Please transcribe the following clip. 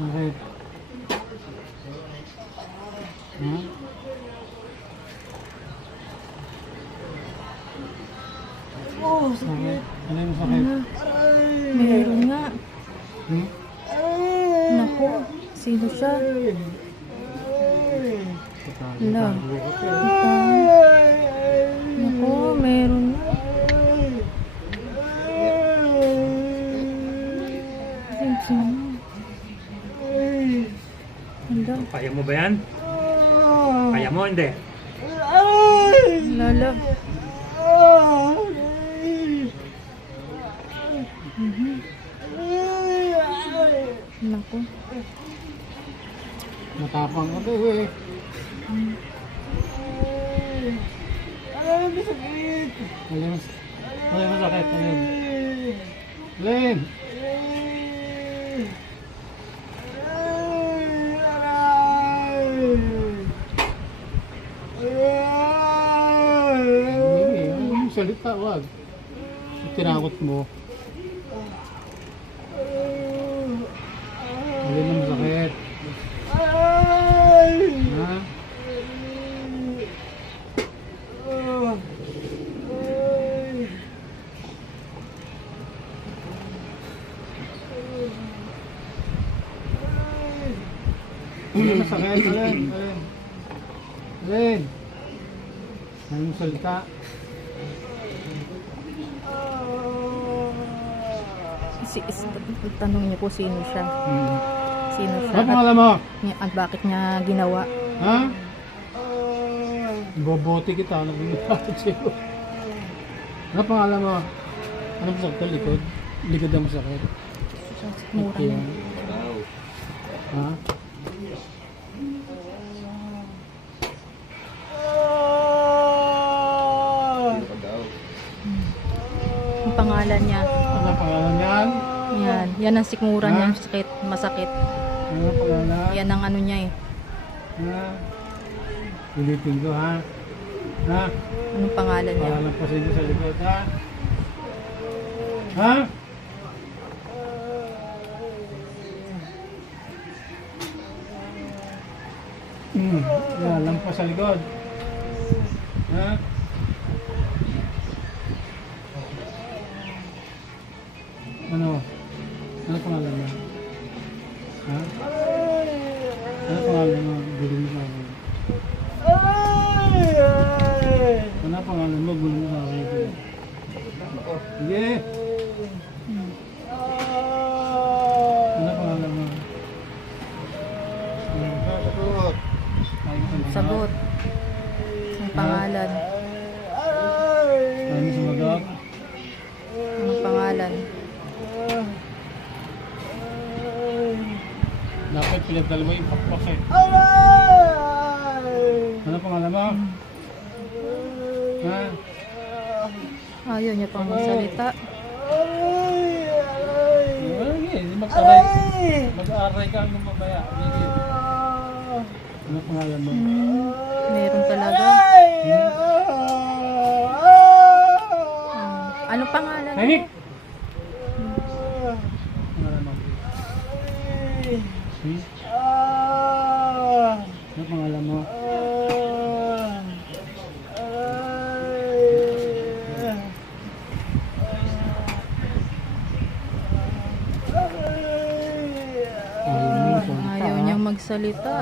Bakit? Ha? Oh, Sakit? Ano yung sakit? Meron nga. Hmm? Naku, sino siya? Ala. Naku, meron nga. Sino? Ala. Kaya mo ba yan? Kaya mo, hindi? Lala. Naku. Matapang ka to eh. Masakit! Alin masakit? Alin? Alin? Hindi, salita, wag. Tinakot mo. Alin ang masakit? Ha? Alin masakit? Alin? Alin? Alin? Anong salita? Tanong niyo po sino siya. Sino siya Ano pangalan mo? at bakit niya ginawa. Ha? Bobote kita. Nag-iipapit sa'yo. Ano pangalan mo? Ano masakit? Likod? Likod ang masakit? Mura Okay. niya. Ha? Ang pangalan niya. Ano pangalan yan? Yan. Yan ang sikmura Ha? niya. Sakit. Masakit. Ano pangalan? Yan ang ano niya eh. Ha? Ulitin ko ha? Ha? Anong pangalan niya? Para lampasin ko sa likod ha? Ha? Yan, lampas sa likod. Ha? Ano? Ano pangalan mo? Ha? Ano pangalan mo? Gulong mo sa akin. Ano pangalan mo? Gulong mo sa akin. Sige. Ano pangalan mo? Sagot. Ang pangalan. Ano sumagot? Anong pangalan? Dapat pinagdala mo yung pakpak eh. Ano pangalan mo? Ha? Ayaw niya pang magsalita. Mag-aaray ka ng mamaya. Ano pangalan mo? Meron talaga. Ano pangalan mo? Tahimik! Pangalan mo? Ano pangalan mo? Ayaw niyang magsalita.